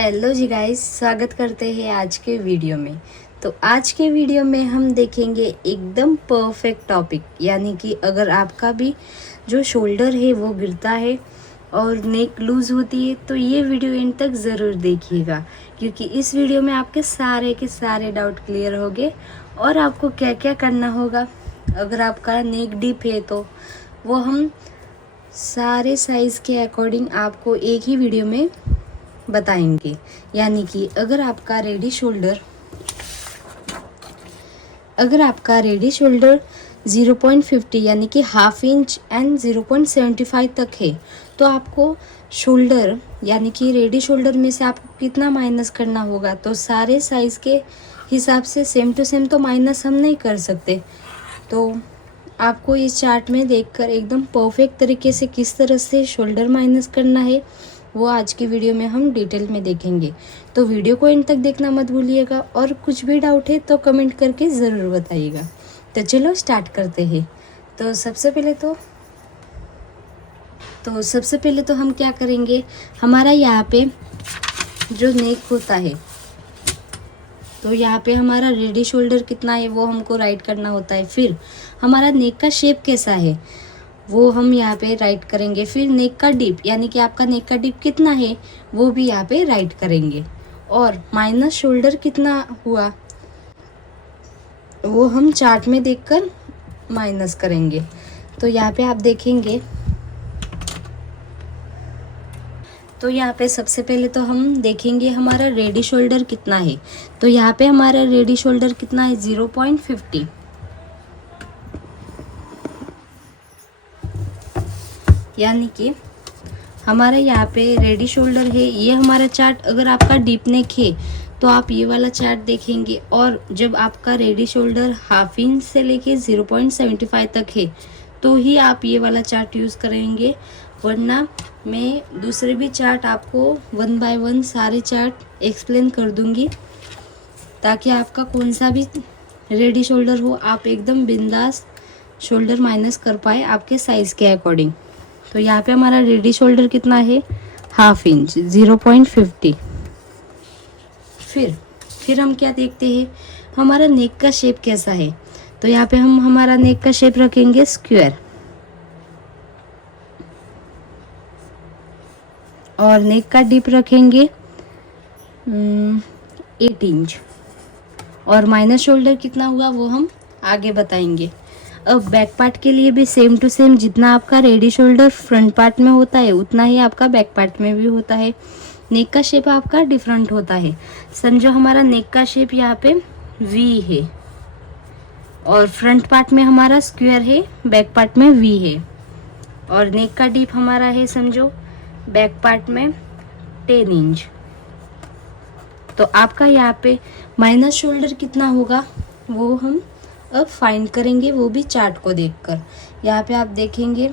Hello जी guys, स्वागत करते हैं आज के वीडियो में। तो आज के वीडियो में हम देखेंगे एकदम परफेक्ट टॉपिक, यानी कि अगर आपका भी जो शोल्डर है वो गिरता है और नेक लूज़ होती है तो ये वीडियो एंड तक ज़रूर देखिएगा, क्योंकि इस वीडियो में आपके सारे के सारे डाउट क्लियर होंगे और आपको क्या क्या करना होगा। अगर आपका नेक डीप है तो वो हम सारे साइज़ के अकॉर्डिंग आपको एक ही वीडियो में बताएंगे। यानी कि अगर आपका रेडी शोल्डर 0.50 यानी कि हाफ इंच एंड 0.75 तक है तो आपको शोल्डर यानी कि रेडी शोल्डर में से आपको कितना माइनस करना होगा। तो सारे साइज़ के हिसाब से सेम टू सेम तो माइनस हम नहीं कर सकते, तो आपको इस चार्ट में देखकर एकदम परफेक्ट तरीके से किस तरह से शोल्डर माइनस करना है वो आज की वीडियो में हम डिटेल में देखेंगे। तो वीडियो को एंड तक देखना मत भूलिएगा और कुछ भी डाउट है तो कमेंट करके ज़रूर बताइएगा। तो चलो स्टार्ट करते हैं। तो सबसे पहले तो हम क्या करेंगे, हमारा यहाँ पे जो नेक होता है तो यहाँ पे हमारा रेडी शोल्डर कितना है वो हमको राइट करना होता है। फिर हमारा नेक का शेप कैसा है वो हम यहाँ पे राइट करेंगे। फिर नेक का डिप यानी कि आपका नेक का डिप कितना है वो भी यहाँ पे राइट करेंगे। और माइनस शोल्डर कितना हुआ वो हम चार्ट में देखकर माइनस करेंगे। तो यहाँ पे आप देखेंगे तो यहाँ पे सबसे पहले तो हम देखेंगे हमारा रेडी शोल्डर कितना है। तो यहाँ पे हमारा रेडी शोल्डर कितना है 0.50, यानी कि हमारा यहाँ पे रेडी शोल्डर है। ये हमारा चार्ट अगर आपका डीप नेक है तो आप ये वाला चार्ट देखेंगे, और जब आपका रेडी शोल्डर हाफ इंच से लेके 0.75 तक है तो ही आप ये वाला चार्ट यूज़ करेंगे, वरना मैं दूसरे भी चार्ट आपको 1 बाय 1 सारे चार्ट एक्सप्लेन कर दूंगी, ताकि आपका कौन सा भी रेडी शोल्डर हो आप एकदम बिंदास शोल्डर माइनस कर पाए आपके साइज़ के अकॉर्डिंग। तो यहाँ पे हमारा रेडी शोल्डर कितना है हाफ इंच 0.50। फिर हम क्या देखते हैं, हमारा नेक का शेप कैसा है। तो यहाँ पे हम हमारा नेक का शेप रखेंगे स्क्वायर, और नेक का डिप रखेंगे 8 इंच, और माइनस शोल्डर कितना हुआ वो हम आगे बताएंगे। अब बैक पार्ट के लिए भी सेम टू सेम, जितना आपका रेडी शोल्डर फ्रंट पार्ट में होता है उतना ही आपका बैक पार्ट में भी होता है। नेक का शेप आपका डिफरेंट होता है। समझो हमारा नेक का शेप यहाँ पे वी है और फ्रंट पार्ट में हमारा स्क्वायर है, बैक पार्ट में वी है, और नेक का डीप हमारा है समझो बैक पार्ट में 10 इंच। तो आपका यहाँ पे माइनस शोल्डर कितना होगा वो हम अब फाइंड करेंगे, वो भी चार्ट को देखकर। यहाँ पे आप देखेंगे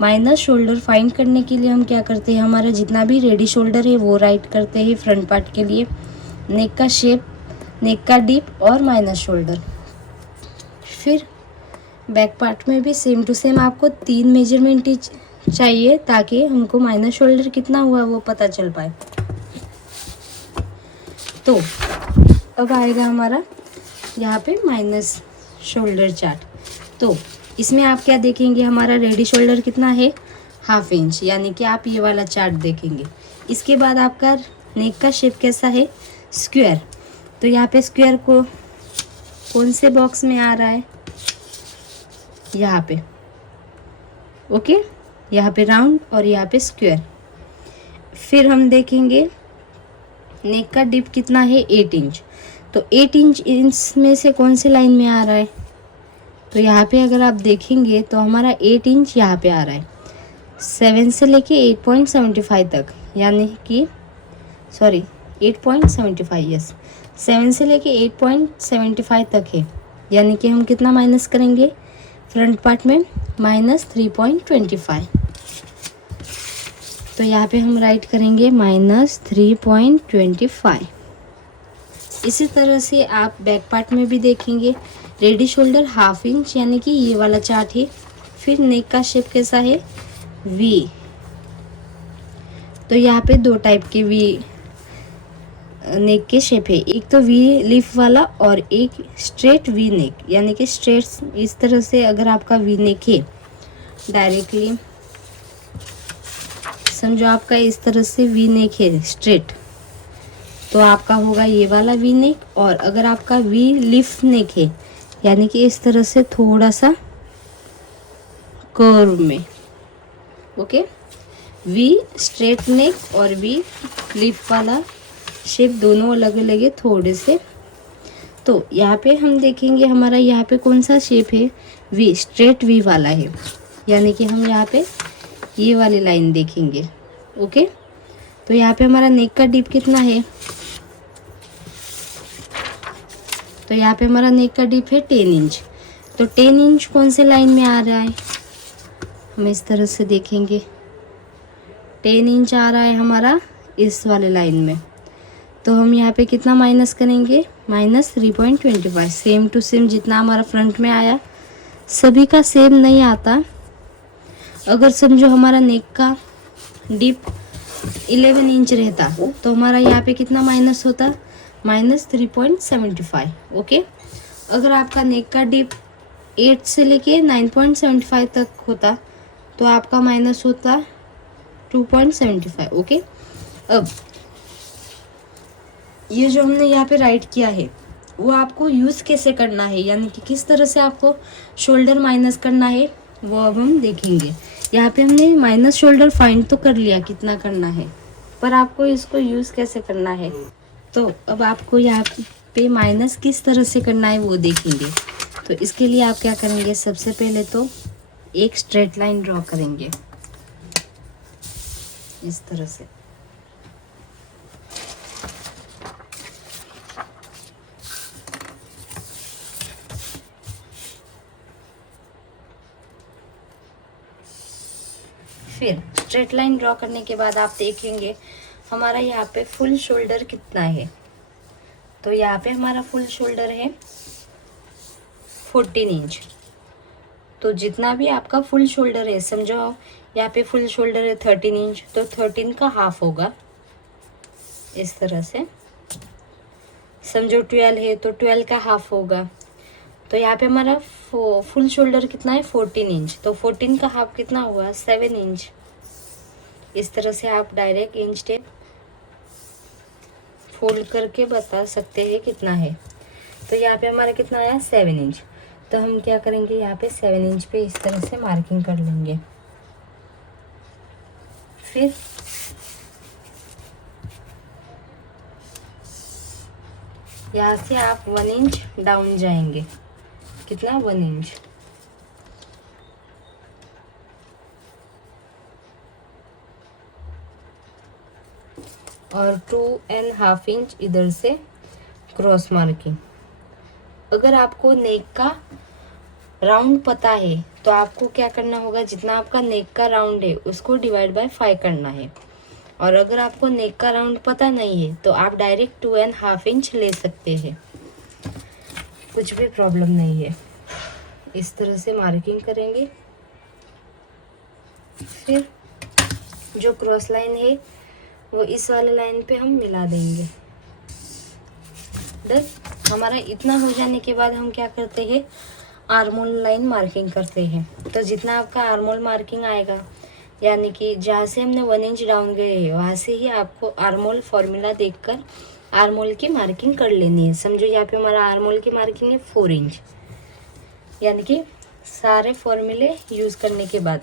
माइनस शोल्डर फाइंड करने के लिए हम क्या करते हैं, हमारा जितना भी रेडी शोल्डर है वो राइट करते हैं फ्रंट पार्ट के लिए, नेक का शेप, नेक का डिप और माइनस शोल्डर। फिर बैक पार्ट में भी सेम टू सेम आपको 3 मेजरमेंट चाहिए ताकि हमको माइनस शोल्डर कितना हुआ वो पता चल पाए। तो अब आएगा हमारा यहाँ पे माइनस शोल्डर चार्ट। तो इसमें आप क्या देखेंगे, हमारा रेडी शोल्डर कितना है हाफ इंच, यानी कि आप ये वाला चार्ट देखेंगे। इसके बाद आपका नेक का शेप कैसा है स्क्वायर। तो यहाँ पे स्क्वायर को कौन से बॉक्स में आ रहा है, यहाँ पे ओके, यहाँ पे राउंड और यहाँ पे स्क्वायर। फिर हम देखेंगे नेक का डिप कितना है 8 इंच। तो 8 इंच में से कौन से लाइन में आ रहा है, तो यहाँ पे अगर आप देखेंगे तो हमारा 8 इंच यहाँ पे आ रहा है 7 से लेके 8.75 तक, यानी कि 8.75, यस 7 से लेके 8.75 तक है, यानी कि हम कितना माइनस करेंगे फ्रंट पार्ट में -3.25। तो यहाँ पे हम राइट करेंगे -3.25। इसी तरह से आप बैक पार्ट में भी देखेंगे रेडी शोल्डर हाफ इंच, यानी कि ये वाला चार्ट है। फिर नेक का शेप कैसा है वी, तो यहाँ पे दो टाइप के वी नेक के शेप है, एक तो वी लीफ वाला और एक स्ट्रेट वी नेक, यानी कि स्ट्रेट इस तरह से अगर आपका वी नेक है डायरेक्टली, समझो आपका इस तरह से वी नेक है स्ट्रेट, तो आपका होगा ये वाला वी नेक। और अगर आपका वी लीफ नेक है यानी कि इस तरह से थोड़ा सा कर्व में, ओके, वी स्ट्रेट नेक और वी लीफ वाला शेप दोनों अलग अलग है थोड़े से। तो यहाँ पे हम देखेंगे हमारा यहाँ पे कौन सा शेप है, वी स्ट्रेट वी वाला है, यानी कि हम यहाँ पे ये वाली लाइन देखेंगे, ओके। तो यहाँ पे हमारा नेक का डीप कितना है, तो यहाँ पे हमारा नेक का डीप है 10 इंच। तो 10 इंच कौन से लाइन में आ रहा है, हम इस तरह से देखेंगे 10 इंच आ रहा है हमारा इस वाले लाइन में। तो हम यहाँ पे कितना माइनस करेंगे, -3.25, सेम टू सेम जितना हमारा फ्रंट में आया, सभी का सेम नहीं आता। अगर समझो हमारा नेक का डीप 11 इंच रहता तो हमारा यहाँ पे कितना माइनस होता, -3.75, ओके। अगर आपका नेक का डीप 8 से लेके 9.75 तक होता तो आपका माइनस होता 2.75, ओके। अब ये जो हमने यहाँ पे राइट किया है वो आपको यूज़ कैसे करना है, यानी कि किस तरह से आपको शोल्डर माइनस करना है वो अब हम देखेंगे। यहाँ पे हमने माइनस शोल्डर फाइंड तो कर लिया कितना करना है, पर आपको इसको यूज़ कैसे करना है। तो अब आपको यहाँ पे माइनस किस तरह से करना है वो देखेंगे। तो इसके लिए आप क्या करेंगे, सबसे पहले तो एक स्ट्रेट लाइन ड्रॉ करेंगे इस तरह से, फिर स्ट्रेट लाइन ड्रॉ करने के बाद आप देखेंगे हमारा यहाँ पे फुल शोल्डर कितना है। तो यहाँ पे हमारा फुल शोल्डर है 14 इंच। तो जितना भी आपका फुल शोल्डर है, समझो यहाँ पे फुल शोल्डर है 13 इंच, तो 13 का हाफ होगा इस तरह से। समझो 12 है तो 12 का हाफ होगा। तो यहाँ पे हमारा फुल शोल्डर कितना है 14 इंच, तो 14 का हाफ कितना हुआ 7 इंच। इस तरह से आप डायरेक्ट इंच टेप फोल्ड करके बता सकते हैं कितना है। तो यहाँ पे हमारा कितना आया 7 इंच। तो हम क्या करेंगे, यहाँ पे 7 इंच पे इस तरह से मार्किंग कर लेंगे। फिर यहाँ से आप 1 इंच डाउन जाएंगे, कितना 1 इंच, और 2.5 इंच इधर से क्रॉस मार्किंग। अगर आपको नेक का राउंड पता है तो आपको क्या करना होगा, जितना आपका नेक का राउंड है उसको डिवाइड बाय 5 करना है। और अगर आपको नेक का राउंड पता नहीं है तो आप डायरेक्ट 2.5 इंच ले सकते हैं, कुछ भी प्रॉब्लम नहीं है। इस तरह से मार्किंग करेंगे। फिर जो क्रॉस लाइन है वो इस वाले लाइन पे हम मिला देंगे। डन। हमारा इतना हो जाने के बाद हम क्या करते हैं, आर्मोल लाइन मार्किंग करते हैं। तो जितना आपका आर्मोल मार्किंग आएगा, यानी कि जहाँ से हमने 1 इंच डाउन गए हैं वहाँ से ही आपको आर्मोल फॉर्मूला देखकर आर्मोल की मार्किंग कर लेनी है। समझो यहाँ पे हमारा आर्मोल की मार्किंग है 4 इंच, यानी कि सारे फॉर्मूले यूज़ करने के बाद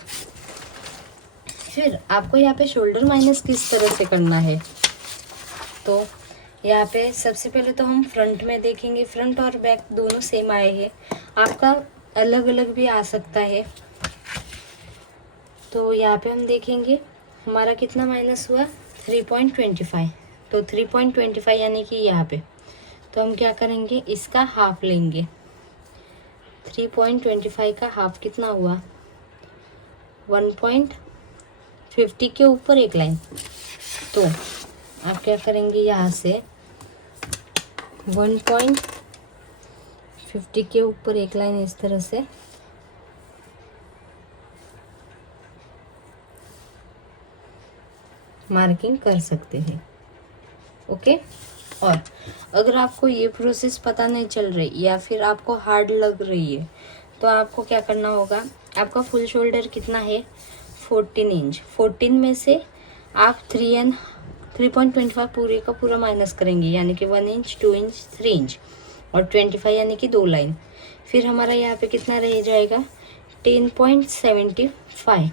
फिर आपको यहाँ पे शोल्डर माइनस किस तरह से करना है। तो यहाँ पे सबसे पहले तो हम फ्रंट में देखेंगे, फ्रंट और बैक दोनों सेम आए हैं, आपका अलग अलग भी आ सकता है। तो यहाँ पे हम देखेंगे हमारा कितना माइनस हुआ 3.25। तो 3.25 यानी कि यहाँ पे, तो हम क्या करेंगे, इसका हाफ लेंगे। 3.25 का हाफ कितना हुआ 1.50 के ऊपर एक लाइन। तो आप क्या करेंगे, यहाँ से 1.50 के ऊपर एक लाइन इस तरह से मार्किंग कर सकते हैं। ओके। और अगर आपको ये प्रोसेस पता नहीं चल रही या फिर आपको हार्ड लग रही है तो आपको क्या करना होगा, आपका फुल शोल्डर कितना है 14 इंच, 14 में से आप 3.25 पूरे का पूरा माइनस करेंगे, यानी कि 1 इंच, 2 इंच, 3 इंच और 25 यानी कि 2 लाइन। फिर हमारा यहाँ पे कितना रह जाएगा 10.75।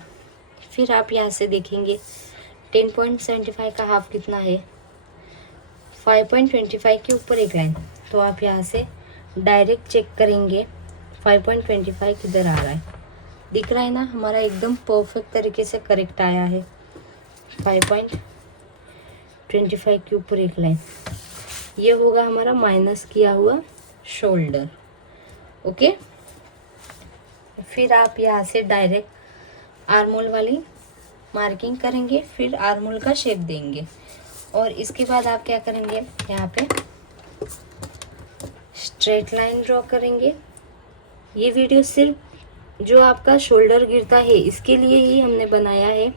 फिर आप यहाँ से देखेंगे 10.75 का हाफ कितना है 5.25 के ऊपर एक लाइन। तो आप यहाँ से डायरेक्ट चेक करेंगे 5.25 किधर आ रहा है, दिख रहा है ना, हमारा एकदम परफेक्ट तरीके से करेक्ट आया है 5.25 के ऊपर एक लाइन। ये होगा हमारा माइनस किया हुआ शोल्डर। ओके। फिर आप यहाँ से डायरेक्ट आर्मोल वाली मार्किंग करेंगे, फिर आर्मोल का शेप देंगे और इसके बाद आप क्या करेंगे, यहाँ पे स्ट्रेट लाइन ड्रॉ करेंगे। ये वीडियो सिर्फ जो आपका शोल्डर गिरता है इसके लिए ही हमने बनाया है।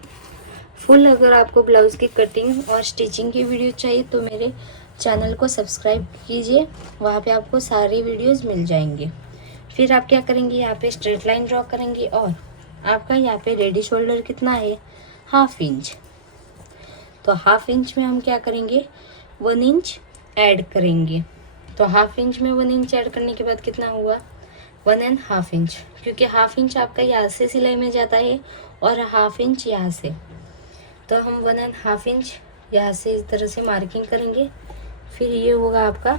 फुल अगर आपको ब्लाउज़ की कटिंग और स्टिचिंग की वीडियो चाहिए तो मेरे चैनल को सब्सक्राइब कीजिए, वहाँ पे आपको सारी वीडियोस मिल जाएंगे। फिर आप क्या करेंगे, यहाँ पे स्ट्रेट लाइन ड्रॉ करेंगे और आपका यहाँ पे रेडी शोल्डर कितना है 1/2 इंच। तो 1/2 इंच में हम क्या करेंगे 1 इंच ऐड करेंगे। तो 1/2 इंच में 1 इंच ऐड करने के बाद कितना हुआ 1.5 इंच, क्योंकि 1/2 इंच आपका यहाँ से सिलाई में जाता है और 1/2 इंच यहाँ से। तो हम 1.5 इंच यहाँ से इस तरह से मार्किंग करेंगे। फिर ये होगा आपका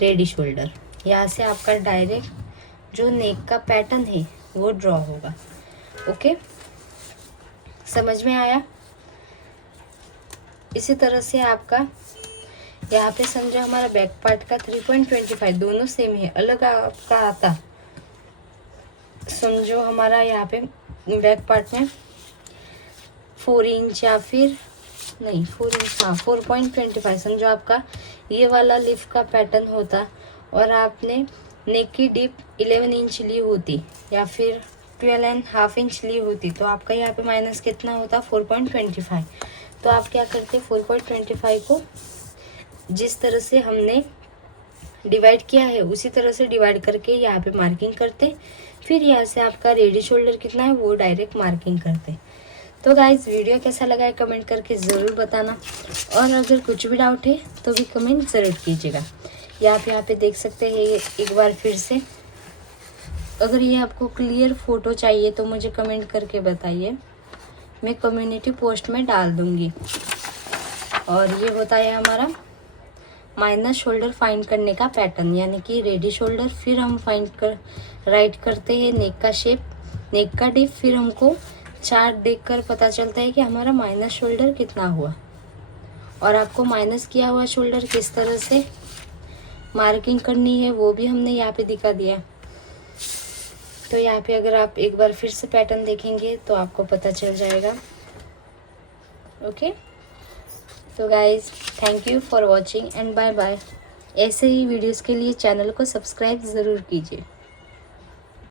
रेडी शोल्डर। यहाँ से आपका डायरेक्ट जो नेक का पैटर्न है वो ड्रॉ होगा। ओके, समझ में आया। इसी तरह से आपका यहाँ पे समझो हमारा बैक पार्ट का 3.25 दोनों सेम है, अलग आपका आता समझो हमारा यहाँ पे बैक पार्ट में 4 इंच या फिर नहीं 4 इंच, हाँ 4.25 समझो आपका ये वाला लिफ का पैटर्न होता और आपने नेक की डिप 11 इंच ली होती या फिर 12.5 इंच ली होती तो आपका यहाँ पे माइनस कितना होता 4.25। तो आप क्या करते 4.25 को जिस तरह से हमने डिवाइड किया है उसी तरह से डिवाइड करके यहाँ पे मार्किंग करते। फिर यहाँ से आपका रेडी शोल्डर कितना है वो डायरेक्ट मार्किंग करते। तो गाइज वीडियो कैसा लगा है कमेंट करके ज़रूर बताना और अगर कुछ भी डाउट है तो भी कमेंट ज़रूर कीजिएगा। यहाँ पे देख सकते हैं एक बार फिर से। अगर ये आपको क्लियर फ़ोटो चाहिए तो मुझे कमेंट करके बताइए, मैं कम्युनिटी पोस्ट में डाल दूँगी। और ये होता है हमारा माइनस शोल्डर फाइंड करने का पैटर्न, यानी कि रेडी शोल्डर, फिर हम राइट करते हैं नेक का शेप, नेक का डिप, फिर हमको चार्ट देखकर पता चलता है कि हमारा माइनस शोल्डर कितना हुआ और आपको माइनस किया हुआ शोल्डर किस तरह से मार्किंग करनी है वो भी हमने यहाँ पे दिखा दिया। तो यहाँ पे अगर आप एक बार फिर से पैटर्न देखेंगे तो आपको पता चल जाएगा। ओके, तो guys thank you for watching and bye bye. ऐसे ही वीडियोस के लिए चैनल को सब्सक्राइब ज़रूर कीजिए।